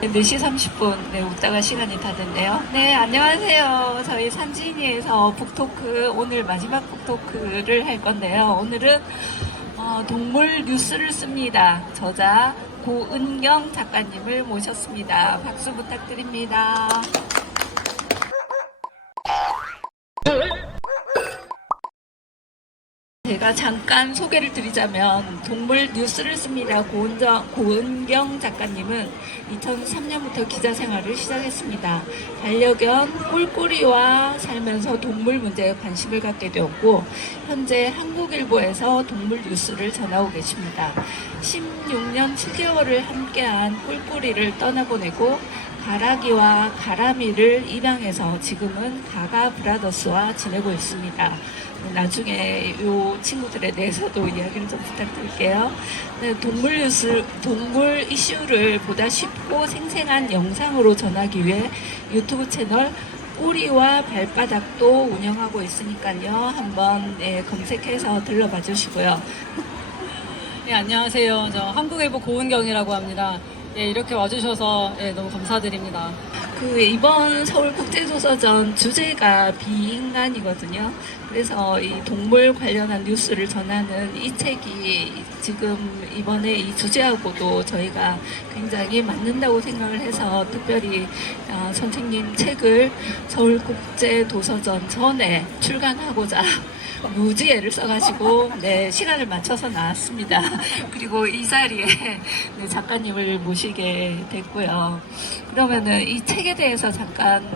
4시 30분, 네, 웃다가 시간이 다 됐네요. 네, 안녕하세요. 저희 산지니에서 북토크, 오늘 마지막 북토크를 할 건데요. 오늘은 동물 뉴스를 씁니다. 저자 고은경 작가님을 모셨습니다. 박수 부탁드립니다. 제가 잠깐 소개를 드리자면 동물 뉴스를 씁니다. 고은경 작가님은 2003년부터 기자 생활을 시작했습니다. 반려견 꿀꿀이와 살면서 동물 문제에 관심을 갖게 되었고 현재 한국일보에서 동물 뉴스를 전하고 계십니다. 16년 7개월을 함께한 꿀꿀이를 떠나보내고 가라기와 가라미를 입양해서 지금은 가가 브라더스와 지내고 있습니다. 나중에 이 친구들에 대해서도 이야기를 좀 부탁드릴게요. 네, 동물 이슈를 보다 쉽고 생생한 영상으로 전하기 위해 유튜브 채널 꼬리와 발바닥도 운영하고 있으니까요. 한번 검색해서 들러봐 주시고요. 네, 안녕하세요. 저 한국일보 고은경이라고 합니다. 이렇게 와주셔서 너무 감사드립니다. 이번 서울국제도서전 주제가 비인간이거든요. 그래서 이 동물 관련한 뉴스를 전하는 이 책이 지금 이번에 이 주제하고도 저희가 굉장히 맞는다고 생각을 해서 특별히 선생님 책을 서울국제도서전 전에 출간하고자 무지애를 써가지고 시간을 맞춰서 나왔습니다. 그리고 이 자리에 작가님을 모시게 됐고요. 그러면은 이 책에 대해서 잠깐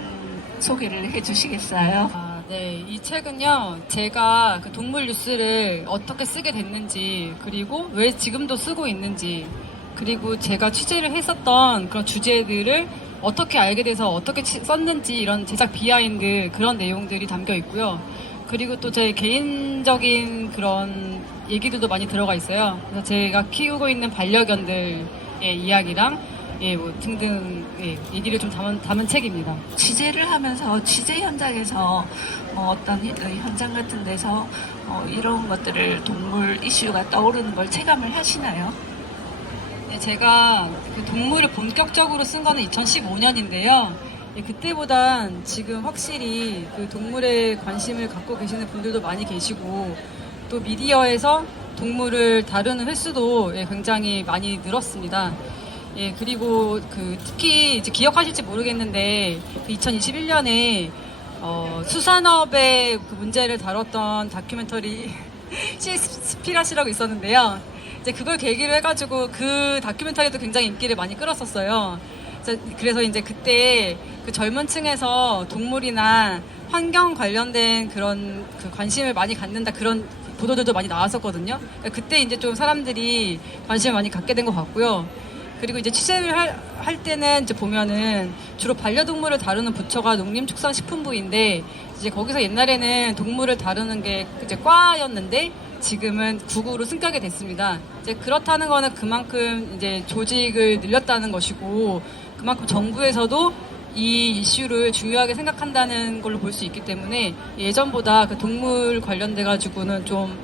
소개를 해주시겠어요? 네, 이 책은요, 제가 그 동물 뉴스를 어떻게 쓰게 됐는지, 그리고 왜 지금도 쓰고 있는지, 그리고 제가 취재를 했었던 그런 주제들을 어떻게 알게 돼서 어떻게 썼는지 이런 제작 비하인드 그런 내용들이 담겨 있고요. 그리고 또 제 개인적인 그런 얘기들도 많이 들어가 있어요. 그래서 제가 키우고 있는 반려견들의 이야기랑 뭐 등등 얘기를 좀 담은 책입니다. 취재를 하면서 취재 현장에서 어떤 현장 같은 데서 이런 것들을 동물 이슈가 떠오르는 걸 체감을 하시나요? 네, 제가 그 동물을 본격적으로 쓴 거는 2015년인데요. 그때보단 지금 확실히 그 동물에 관심을 갖고 계시는 분들도 많이 계시고 또 미디어에서 동물을 다루는 횟수도 굉장히 많이 늘었습니다. 그리고 특히 이제 기억하실지 모르겠는데 2021년에 수산업의 그 문제를 다뤘던 다큐멘터리 시스피라시라고 있었는데요. 이제 그걸 계기로 해가지고 그 다큐멘터리도 굉장히 인기를 많이 끌었었어요. 그래서 이제 그때 그 젊은 층에서 동물이나 환경 관련된 그런 그 관심을 많이 갖는다 그런 보도들도 많이 나왔었거든요. 그때 이제 좀 사람들이 관심을 많이 갖게 된 것 같고요. 그리고 이제 취재를 할 때는 이제 보면은 주로 반려동물을 다루는 부처가 농림축산식품부인데 이제 거기서 옛날에는 동물을 다루는 게 이제 과였는데 지금은 구구로 승격이 됐습니다. 이제 그렇다는 거는 그만큼 이제 조직을 늘렸다는 것이고 그만큼 정부에서도 이 이슈를 중요하게 생각한다는 걸로 볼 수 있기 때문에 예전보다 그 동물 관련돼 가지고는 좀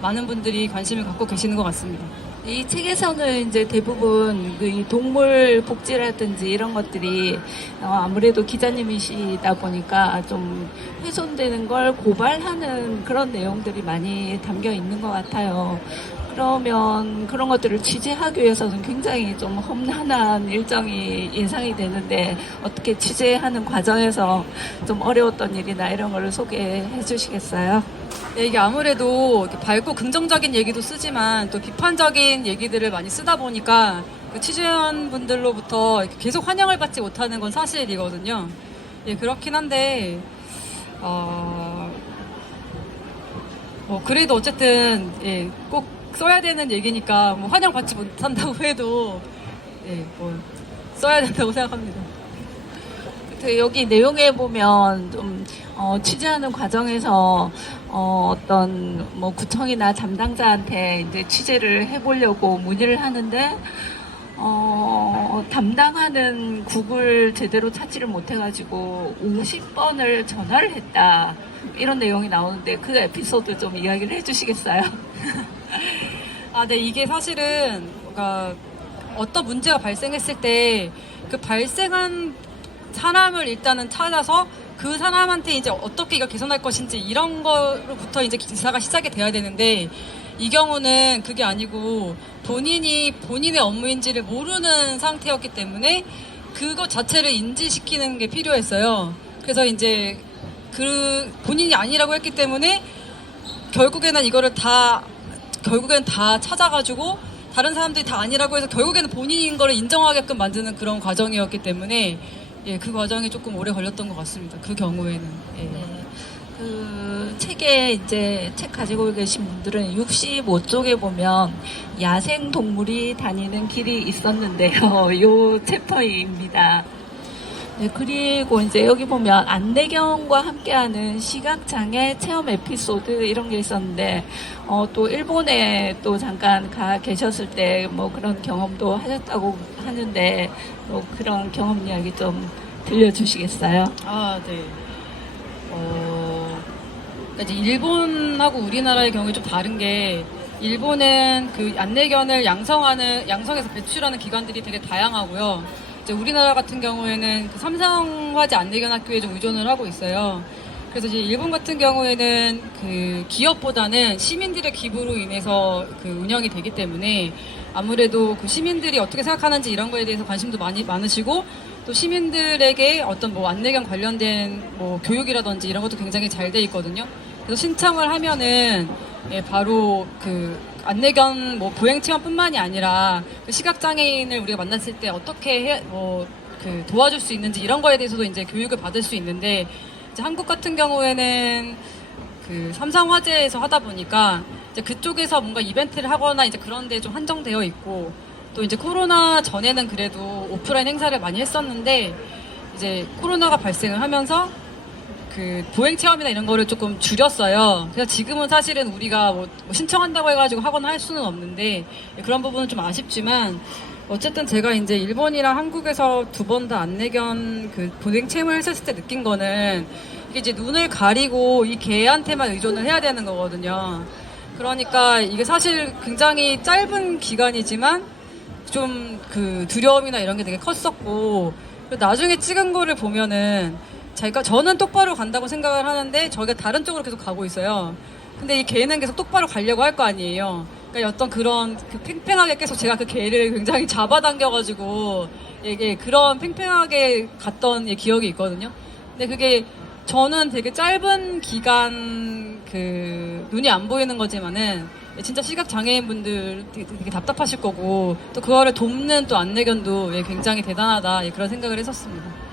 많은 분들이 관심을 갖고 계시는 것 같습니다. 이 책에서는 이제 대부분 이 동물 복지라든지 이런 것들이 아무래도 기자님이시다 보니까 좀 훼손되는 걸 고발하는 그런 내용들이 많이 담겨 있는 것 같아요. 그러면 그런 것들을 취재하기 위해서는 굉장히 좀 험난한 일정이 예상이 되는데 어떻게 취재하는 과정에서 좀 어려웠던 일이나 이런 걸 소개해 주시겠어요? 네, 이게 아무래도 밝고 긍정적인 얘기도 쓰지만 또 비판적인 얘기들을 많이 쓰다 보니까 그 취재원분들로부터 계속 환영을 받지 못하는 건 사실이거든요. 그렇긴 한데 그래도 어쨌든 꼭 써야 되는 얘기니까 뭐 환영받지 못한다고 해도 뭐 써야 된다고 생각합니다. 여기 내용에 보면 좀 취재하는 과정에서 어떤 뭐 구청이나 담당자한테 이제 취재를 해보려고 문의를 하는데 담당하는 국을 제대로 찾지를 못해가지고 50번을 전화를 했다 이런 내용이 나오는데 그 에피소드 좀 이야기를 해주시겠어요? 네, 이게 사실은, 그러니까 어떤 문제가 발생했을 때 그 발생한 사람을 일단은 찾아서 그 사람한테 이제 어떻게 이걸 개선할 것인지 이런 거로부터 이제 기사가 시작이 돼야 되는데 이 경우는 그게 아니고 본인이 본인의 업무인지를 모르는 상태였기 때문에 그것 자체를 인지시키는 게 필요했어요. 그래서 이제 그 본인이 아니라고 했기 때문에 결국에는 다 찾아가지고 다른 사람들이 다 아니라고 해서 결국에는 본인인 거를 인정하게끔 만드는 그런 과정이었기 때문에 예, 그 과정이 조금 오래 걸렸던 것 같습니다. 그 경우에는. 예. 네. 그 책에 이제 책 가지고 계신 분들은 65쪽에 보면 야생 동물이 다니는 길이 있었는데요. 요 챕터입니다. 네, 그리고 이제 여기 보면 안내견과 함께하는 시각장애 체험 에피소드 이런 게 있었는데, 또 일본에 또 잠깐 가 계셨을 때 뭐 그런 경험도 하셨다고 하는데, 뭐 그런 경험 이야기 좀 들려주시겠어요? 아, 네. 그러니까 이제 일본하고 우리나라의 경우에 좀 다른 게 일본은 그 안내견을 양성해서 배출하는 기관들이 되게 다양하고요. 이제 우리나라 같은 경우에는 그 삼성화재 안내견 학교에 좀 의존을 하고 있어요. 그래서 이제 일본 같은 경우에는 그 기업보다는 시민들의 기부로 인해서 그 운영이 되기 때문에 아무래도 그 시민들이 어떻게 생각하는지 이런 거에 대해서 관심도 많으시고 또 시민들에게 어떤 뭐 안내견 관련된 뭐 교육이라든지 이런 것도 굉장히 잘 돼 있거든요. 그래서 신청을 하면은 예, 바로 그 안내견 뭐 보행 체험뿐만이 아니라 그 시각장애인을 우리가 만났을 때 어떻게 그 도와줄 수 있는지 이런 거에 대해서도 이제 교육을 받을 수 있는데 이제 한국 같은 경우에는 그 삼성화재에서 하다 보니까 이제 그쪽에서 뭔가 이벤트를 하거나 이제 그런 데 좀 한정되어 있고 또 이제 코로나 전에는 그래도 오프라인 행사를 많이 했었는데 이제 코로나가 발생을 하면서 그 보행 체험이나 이런 거를 조금 줄였어요. 그래서 지금은 사실은 우리가 뭐 신청한다고 해가지고 하거나 할 수는 없는데 그런 부분은 좀 아쉽지만 어쨌든 제가 이제 일본이랑 한국에서 두 번 다 안내견 그 보행 체험을 했었을 때 느낀 거는 이게 이제 눈을 가리고 이 개한테만 의존을 해야 되는 거거든요. 그러니까 이게 사실 굉장히 짧은 기간이지만 좀 그 두려움이나 이런 게 되게 컸었고 나중에 찍은 거를 보면은 저는 똑바로 간다고 생각을 하는데 저게 다른 쪽으로 계속 가고 있어요. 근데 이 개는 계속 똑바로 가려고 할 거 아니에요. 그러니까 어떤 그런 그 팽팽하게 계속 제가 그 개를 굉장히 잡아당겨가지고 이게 그런 팽팽하게 갔던 기억이 있거든요. 근데 그게 저는 되게 짧은 기간 그 눈이 안 보이는 거지만은 진짜 시각 장애인 분들 되게 답답하실 거고 또 그거를 돕는 또 안내견도 굉장히 대단하다 그런 생각을 했었습니다.